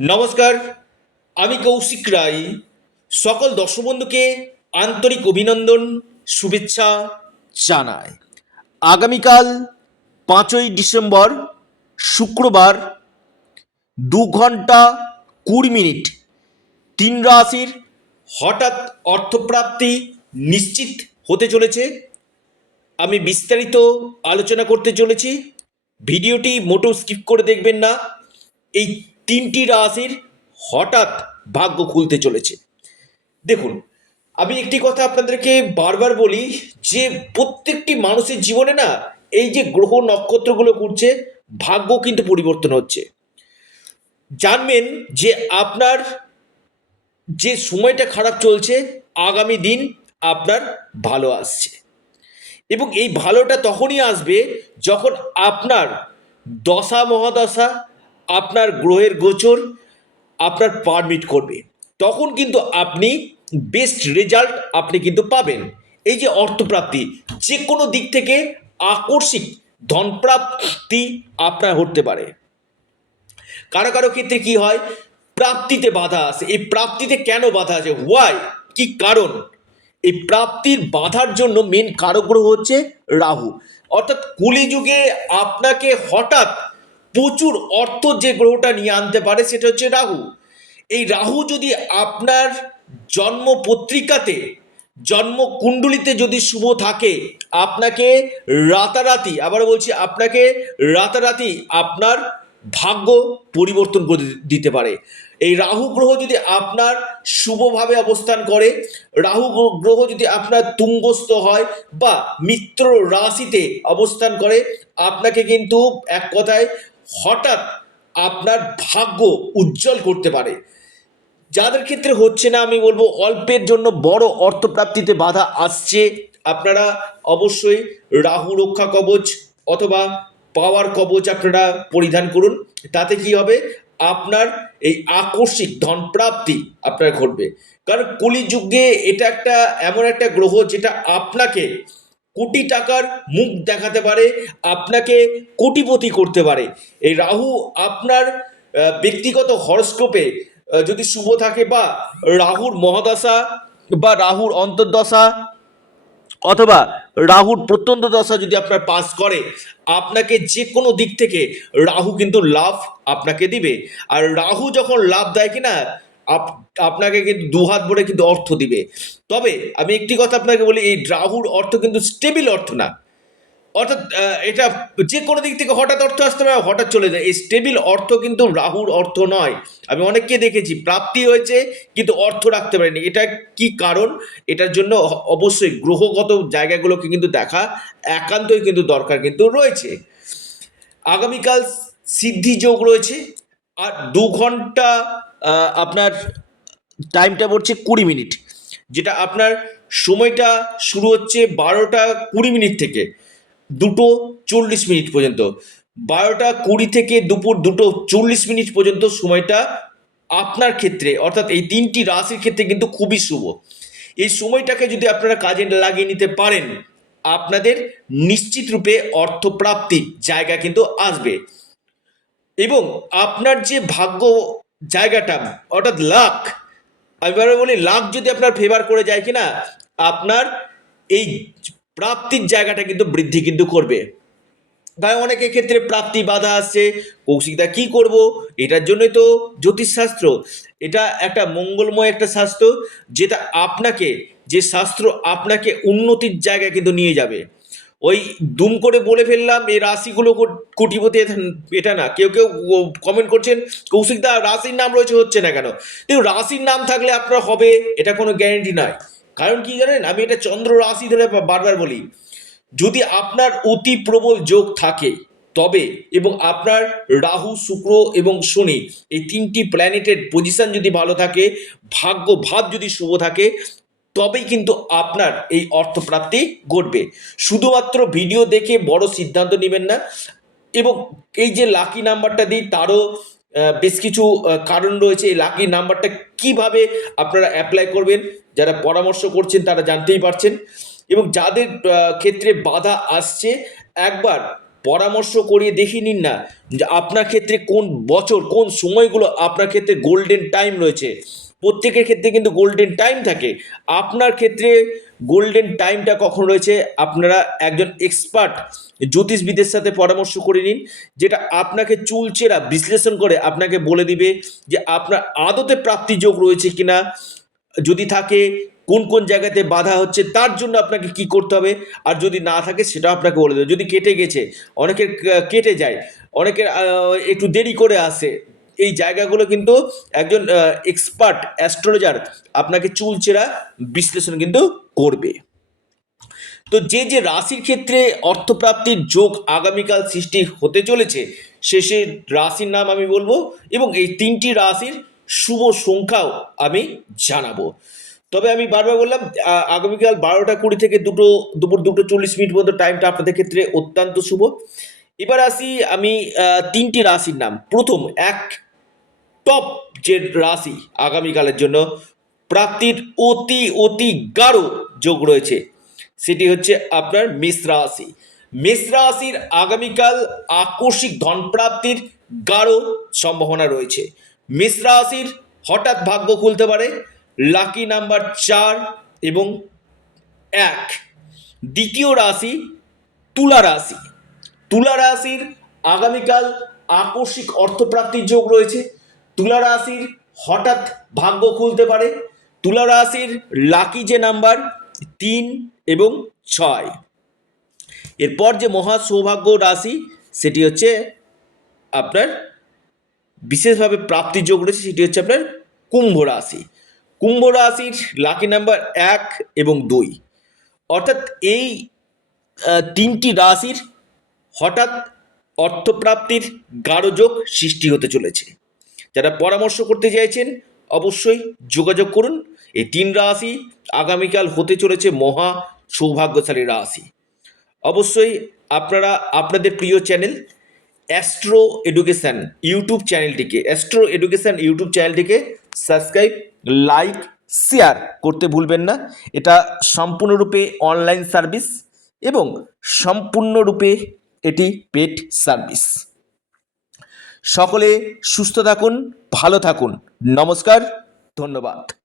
নমস্কার, আমি কৌশিক রায়। সকল দর্শক বন্ধুকে আন্তরিক অভিনন্দন, শুভেচ্ছা জানাই। আগামীকাল পাঁচই ডিসেম্বর, শুক্রবার, দু ঘণ্টা কুড়ি মিনিট, তিন রাশির হঠাৎ অর্থপ্রাপ্তি নিশ্চিত হতে চলেছে। আমি বিস্তারিত আলোচনা করতে চলেছি। ভিডিওটি মোটেও স্কিপ করে দেখবেন না। এই তিনটি রাশির হঠাৎ ভাগ্য খুলতে চলেছে। দেখুন, আমি একটি কথা আপনাদেরকে বারবার বলি যে, প্রত্যেকটি মানুষের জীবনে না এই যে গ্রহ নক্ষত্রগুলো ঘুরছে, ভাগ্য কিন্তু পরিবর্তন হচ্ছে। জানবেন যে আপনার যে সময়টা খারাপ চলছে, আগামী দিন আপনার ভালো আসছে। এবং এই ভালোটা তখনই আসবে যখন আপনার দশা মহাদশা আপনার গ্রহের গোচর আপনার পারমিট করবে। তখন কিন্তু আপনি বেস্ট রেজাল্ট আপনি কিন্তু পাবেন। এই যে অর্থপ্রাপ্তি যে কোনো দিক থেকে আকস্মিক ধনপ্রাপ্তি আপনার হতে পারে। কারও কারও ক্ষেত্রে কি হয়? প্রাপ্তিতে বাধা আসে এই প্রাপ্তিতে কেন বাধা আছে? ওয়াই কি কারণ? এই প্রাপ্তির বাধার জন্য মেন কারক গ্রহ হচ্ছে রাহু। অর্থাৎ কলিযুগে আপনাকে হঠাৎ প্রচুর অর্থ যে গ্রহটা নিয়ে আনতে পারে সেটা হচ্ছে রাহু। এই রাহু যদি আপনার জন্ম পত্রিকাতে, জন্ম কুণ্ডলিতে যদি শুভ থাকে, আপনাকে রাতারাতি আবার বলছি, আপনাকে রাতারাতি আপনার ভাগ্য পরিবর্তন করে দিতে পারে। এই রাহু গ্রহ যদি আপনার শুভভাবে অবস্থান করে, রাহু গ্রহ যদি আপনার তুঙ্গস্থ হয় বা মিত্র রাশিতে অবস্থান করে, আপনাকে কিন্তু এক কথায় হঠাৎ আপনার ভাগ্য উজ্জ্বল করতে পারে। যাদের ক্ষেত্রে হচ্ছে না, আমি বলব অল্পের জন্য বড় অর্থপ্রাপ্তিতে বাধা আসছে। আপনারা অবশ্যই রাহু রক্ষা কবচ অথবা পাওয়ার কবচ আপনারা পরিধান করুন। তাতে কি হবে? আপনার এই আকস্মিক ধনপ্রাপ্তি আপনার ঘটবে। কারণ কলিযুগে এটা একটা এমন একটা গ্রহ যেটা আপনাকে কোটি টাকার মুখ দেখাতে পারে, আপনাকে কোটিপতি করতে পারে। এই রাহু আপনার ব্যক্তিগত হরস্কোপে যদি শুভ থাকে বা রাহুর মহাদশা বা রাহুর অন্তর্দশা অথবা রাহুর প্রত্যন্ত দশা যদি আপনার পাস করে, আপনাকে যে কোনো দিক থেকে রাহু কিন্তু লাভ আপনাকে দিবে। আর রাহু যখন লাভ দেয় কিনা আপনাকে কিন্তু দুহাত ভরে কিন্তু অর্থ দিবে। তবে আমি একটি কথা আপনাকে বলি, এই রাহুর অর্থ কিন্তু স্টেবিল অর্থ না। অর্থাৎ এটা যে কোনো দিক থেকে হঠাৎ অর্থ আসতে পারে, হঠাৎ চলে যায়। এই স্টেবিল অর্থ কিন্তু রাহুর অর্থ নয়। আমি অনেককে দেখেছি, প্রাপ্তি হয়েছে, কিন্তু অর্থ রাখতে পারেনি। এটা কি কারণ? এটার জন্য অবশ্যই গ্রহগত জায়গাগুলোকে কিন্তু দেখা, একান্তই কিন্তু দরকার কিন্তু রয়েছে। আগামীকাল সিদ্ধি যোগ রয়েছে, আর দু ঘণ্টা আপনার টাইমটা পড়ছে কুড়ি মিনিট, যেটা আপনার সময়টা শুরু হচ্ছে বারোটা কুড়ি মিনিট থেকে, দুটো চল্লিশ মিনিট পর্যন্ত। বারোটা কুড়ি থেকে দুপুর দুটো চল্লিশ মিনিট পর্যন্ত সময়টা আপনার ক্ষেত্রে, অর্থাৎ এই তিনটি রাশির ক্ষেত্রে কিন্তু খুবই শুভ। এই সময়টাকে যদি আপনারা কাজে লাগিয়ে নিতে পারেন, আপনাদের নিশ্চিত রূপে অর্থপ্রাপ্তির জায়গা কিন্তু আসবে। এবং আপনার যে ভাগ্য জায়গাটা, অর্থাৎ লাখ আমি বলি লাখ যদি আপনার ফেভার করে যায় কিনা, আপনার এই প্রাপ্তির জায়গাটা কিন্তু বৃদ্ধি কিন্তু করবে। তাই অনেকের ক্ষেত্রে প্রাপ্তি বাধা আসছে, কৌশিকদা কি করব? এটার জন্যই তো জ্যোতিষশাস্ত্র। এটা একটা মঙ্গলময় একটা শাস্ত্র যেটা আপনাকে, যে শাস্ত্র আপনাকে উন্নতির জায়গায় কিন্তু নিয়ে যাবে। ওই দুম করে বলে ফেললাম, এই রাশিগুলো কোটিপতি এটা না। কেউ কেউ কমেন্ট করছেন কৌশিকদা রাশির নাম রয়েছে হচ্ছে না কেন? দেখুন, রাশির নাম থাকলে আপনার হবে, এটা কোনো গ্যারেন্টি নয় কারণ কি জানেন, আমি এটা চন্দ্র রাশি ধরে বারবার বলি, যদি আপনার অতি প্রবল যোগ থাকে, তবে এবং আপনার রাহু, শুক্র এবং শনি এই তিনটি প্ল্যানেটের পজিশন যদি ভালো থাকে ভাগ্য ভাব যদি শুভ থাকে তবেই কিন্তু আপনার এই অর্থপ্রাপ্তি ঘটবে। শুধুমাত্র ভিডিও দেখে বড় সিদ্ধান্ত নেবেন না এবং এই যে লাকি নাম্বারটা দিই, তারও বেশ কিছু কারণ রয়েছে। এই লাকি নাম্বারটা কীভাবে আপনারা অ্যাপ্লাই করবেন, যারা পরামর্শ করছেন তারা জানতেই পারছেন। এবং যাদের ক্ষেত্রে বাধা আসছে, একবার পরামর্শ করিয়ে দেখিয়ে নিন না আপনার ক্ষেত্রে কোন বছর, কোন সময়গুলো আপনার ক্ষেত্রে গোল্ডেন টাইম রয়েছে। প্রত্যেকের ক্ষেত্রে কিন্তু গোল্ডেন টাইম থাকে। আপনার ক্ষেত্রে গোল্ডেন টাইমটা কখন রয়েছে? আপনারা একজন এক্সপার্ট জ্যোতিষবিদের সাথে পরামর্শ করে নিন, যেটা আপনাকে চুলচেরা বিশ্লেষণ করে আপনাকে বলে দিবে যে আপনার আদতে প্রাপ্তি যোগ রয়েছে কিনা, যদি থাকে কোন কোন জায়গাতে বাধা হচ্ছে, তার জন্য আপনাকে কি করতে হবে, আর যদি না থাকে সেটা আপনাকে বলে দেবে। যদি কেটে গেছে, অনেকের কেটে যায়, অনেকের একটু দেরি করে আসে এই জায়গাগুলো কিন্তু একজন এক্সপার্ট অ্যাস্ট্রোলজার আপনাকে চুলচেরা বিশ্লেষণ কিন্তু করবে। তো যে যে রাশির ক্ষেত্রে অর্থপ্রাপ্তির যোগ আগামীকাল সৃষ্টি হতে চলেছে, সে সে রাশির নাম আমি বলব এবং এই তিনটি রাশির শুভ সংখ্যাও আমি জানাব। তবে আমি বারবার বললাম আগামীকাল বারোটা কুড়ি থেকে দুটো, দুপুর দুটো চল্লিশ মিনিট পর্যন্ত টাইমটা আপনাদের ক্ষেত্রে অত্যন্ত শুভ। এবার আসি আমি তিনটি রাশির নাম। প্রথম, এক টপ যে রাশি আগামীকালের জন্য প্রাপ্তির অতি অতি গাঢ় যোগ রয়েছে। সেটি হচ্ছে আপনার মেষ রাশি। মেষ রাশির আগামীকাল আকস্মিক ধনপ্রাপ্তির গাঢ় সম্ভাবনা রয়েছে। মেষ রাশির হঠাৎ ভাগ্য খুলতে পারে লাকি নাম্বার চার এবং এক। দ্বিতীয় রাশি তুলা রাশি। তুলা রাশির আগামীকাল আকস্মিক অর্থপ্রাপ্তির যোগ রয়েছে। তুলা রাশির হঠাৎ ভাগ্য খুলতে পারে। তুলা রাশির লাকি যে নাম্বার তিন এবং ছয়। এরপর যে মহা সৌভাগ্য রাশি, সেটি হচ্ছে আপনার বিশেষভাবে প্রাপ্তির যোগ রয়েছে, সেটি হচ্ছে আপনার কুম্ভ রাশি। কুম্ভ রাশির লাকি নাম্বার এক এবং দুই। অর্থাৎ এই তিনটি রাশির হঠাৎ অর্থপ্রাপ্তির গাঢ়যোগ সৃষ্টি হতে চলেছে। যারা পরামর্শ করতে চাইছেন, অবশ্যই যোগাযোগ করুন। এই তিন রাশি আগামীকাল হতে চলেছে মহা সৌভাগ্যশালী রাশি। অবশ্যই আপনারা, আপনাদের প্রিয় চ্যানেল অ্যাস্ট্রো এডুকেশান ইউটিউব চ্যানেলটিকে, অ্যাস্ট্রো এডুকেশান ইউটিউব চ্যানেলটিকে সাবস্ক্রাইব, লাইক, শেয়ার করতে ভুলবেন না। এটা সম্পূর্ণরূপে অনলাইন সার্ভিস এবং সম্পূর্ণরূপে এটি পেড সার্ভিস। সকলে সুস্থ থাকুন ভালো থাকুন। নমস্কার ধন্যবাদ।